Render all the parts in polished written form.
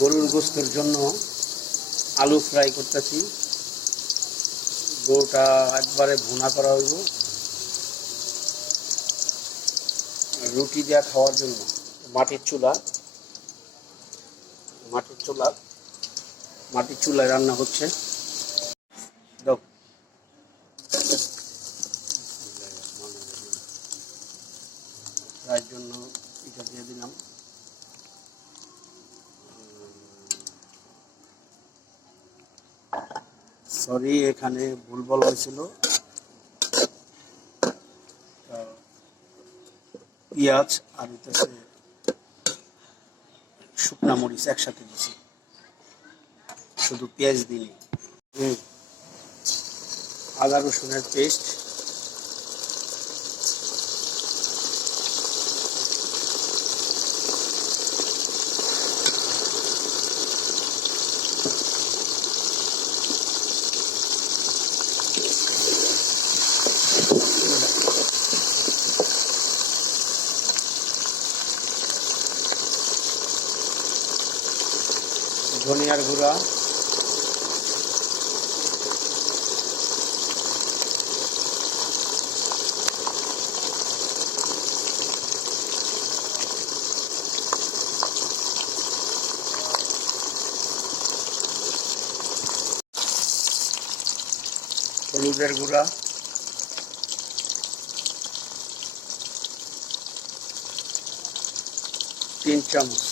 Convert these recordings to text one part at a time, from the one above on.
গরুর গোস্তের জন্য আলু ফ্রাই করতেছি। গরুটা একবারে ভুনা করা হইব রুটি দেওয়া খাওয়ার জন্য। মাটির চুলা মাটির চুলা মাটির চুলায় রান্না হচ্ছে। ফ্রাইয়ের জন্য এটা দিয়ে দিলাম। সরি, এখানে ভুল বলা হয়েছিল। পেঁয়াজ আর হইতেছে শুকনা মরিচ একসাথে দিছি, শুধু পেঁয়াজ দিই। আদা রসুনের পেস্ট, ধনিয়ার গুঁড়া, হলুদের গুঁড়া, তিন চামচ,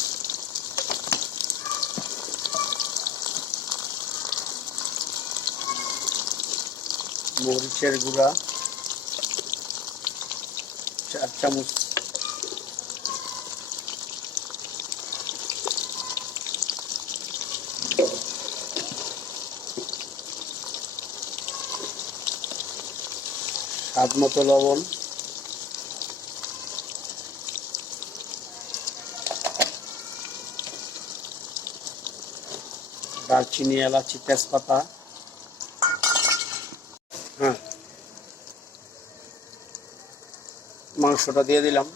মরিচের গুঁড়া 4 চামচ, স্বাদ মতো লবণ, দারচিনি, এলাচি, তেজপাতা। মাংসটা দিয়ে দিলাম।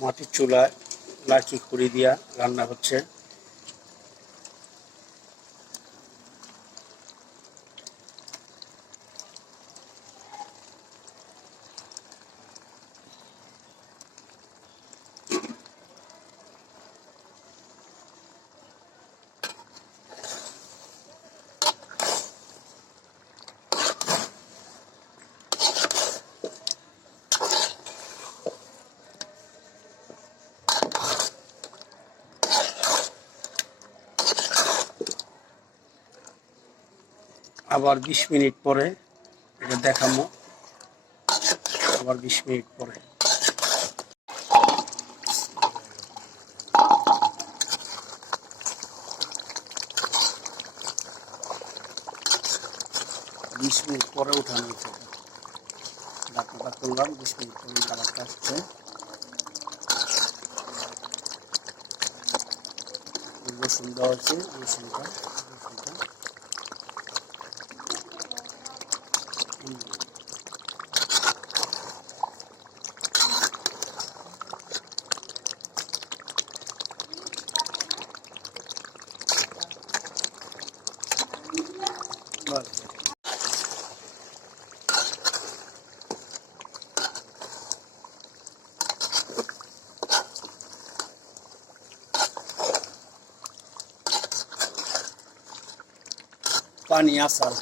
মাটির চুলায় লাচি খড়ি দিয়া রান্না হচ্ছে। আবার 20 মিনিট পরে এটা দেখাবো। আবার 20 মিনিট পরে 20 মিনিট পরে উঠানো হয়েছে। ঢাকনাটা করলাম, 20 মিনিট পরে কালারটা আসছে। রসুন দেওয়া হচ্ছে, রসুনটা পানি আসার।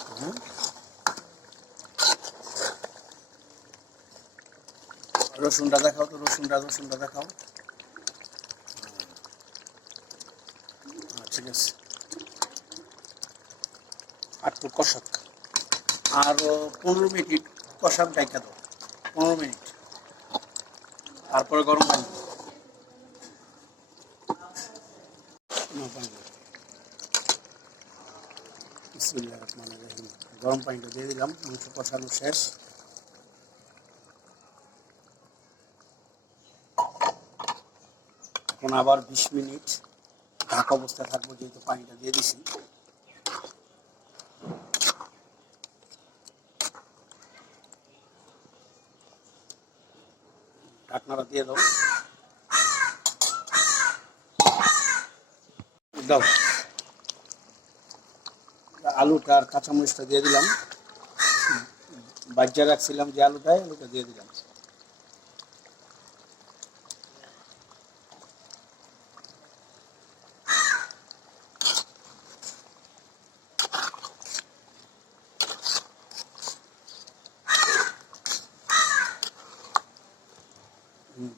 রসুনটা দেখাও তো, রসুনটা দেখাও। ঠিক আছে, আর তো কষাক, আর 15 মিনিট কষাক ডাইকা দাও। 15 মিনিট, তারপরে গরম পানি। গরম পানিটা দিয়ে দিলাম। মাংস কষানো শেষ। এখন আবার 20 মিনিট ঢাকা অবস্থায় থাকবো, যেহেতু পানিটা দিয়ে দিছি। ঢাকনাটা দিয়ে দাও। দাও আলুটা আর কাঁচামরিচটা দিয়ে দিলাম, বাজ্যা রাখছিলাম যে আলুটা দিয়ে দিলাম।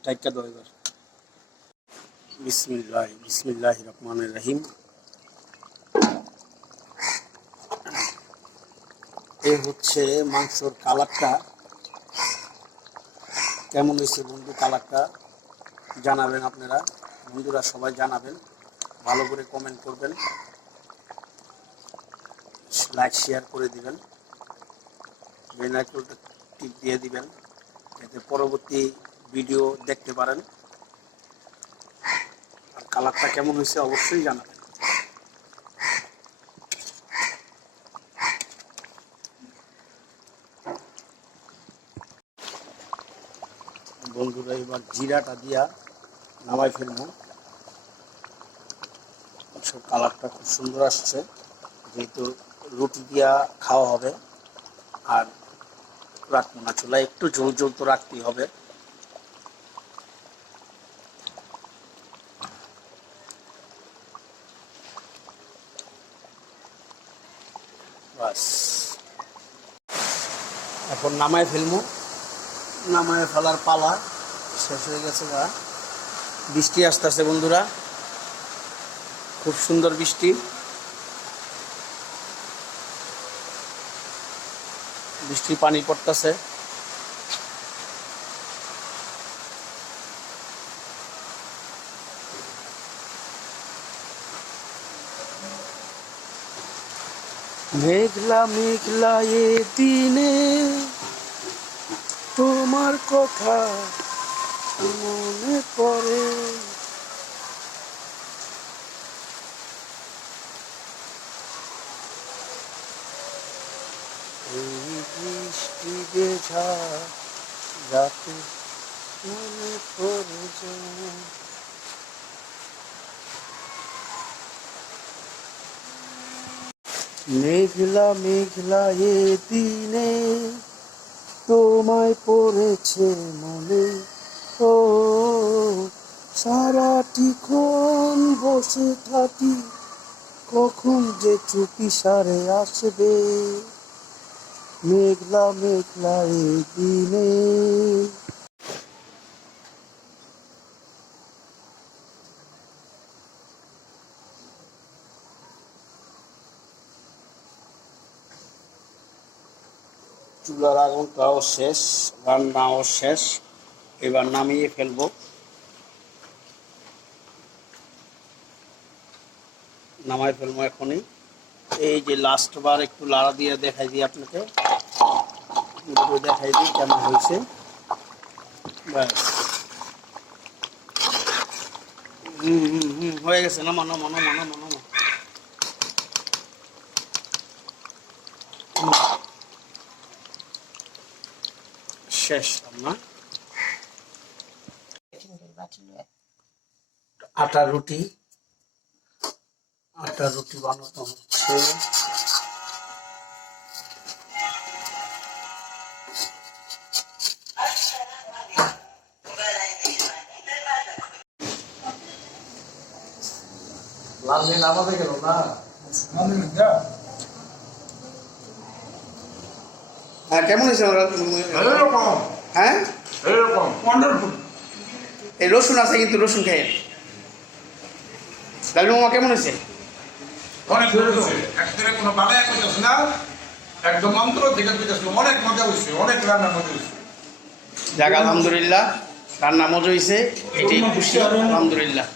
টাইকা দাও এবার। বিসমিল্লাহির রহমানির রহিম। এই হচ্ছে মাংসর কালারটা। কেমন হয়েছে বন্ধু কালারটা জানাবেন আপনারা, বন্ধুরা সবাই জানাবেন, ভালো করে কমেন্ট করবেন, লাইক শেয়ার করে দিবেন, বেল আইকনটা টিপ দিয়ে দিবেন, যাতে পরবর্তী ভিডিও দেখতে পারেন। আর কালারটা কেমন হয়েছে অবশ্যই জানাবেন। বন্ধুরা এবার জিরাটা দিয়া নামাই ফেলবো। সব কালারটা খুব সুন্দর আসছে, যেহেতু রুটি দিয়া খাওয়া হবে। আর রাখবো না চুলায়, একটু ঝোল ঝোল তো রাখতেই হবে। বাস এখন নামায় ফেলবো। নামায় ফেলার পালা শেষ হয়ে গেছে। বৃষ্টি আসতেছে বন্ধুরা, খুব সুন্দর বৃষ্টি। বৃষ্টির পানি পড়তেছে। মেঘলা মেঘলা এ দিনে তোমার কথা মনে পড়ে। এই বৃষ্টি ভেজা রাতে মনে পড়ে যায়। মেঘলা মেঘলা এ দিনে তোমায় পড়েছে মনে, ও সারাটিক্ষণ বসে থাকি, কখন যে চুপি সারে আসবে। মেঘলা মেঘলা এ দিনে। চুলার আগুনটাও শেষ, রান্নাও শেষ, এবার নামিয়ে ফেলবো। নামাই ফেলবো এখনই। এই যে লাস্ট বার একটু লাড়া দিয়ে দেখাই দিই আপনাকে, দেখাই দিই কেমন হয়েছে। ব্যাস হয়ে গেছে। নামা নামা নামা নামা নামা। শেষ রান্না। আটা রুটি বানানো হচ্ছে। লাল নামাতে গেল না। হ্যাঁ কেমন হয়েছে? হ্যাঁ এই রসুন আছে কিন্তু রসুন খেয়ে। লালু মামা কেমন হয়েছে? যাক আলহামদুলিল্লাহ, রান্না মজা হয়েছে, এটাই খুশি। আলহামদুলিল্লাহ।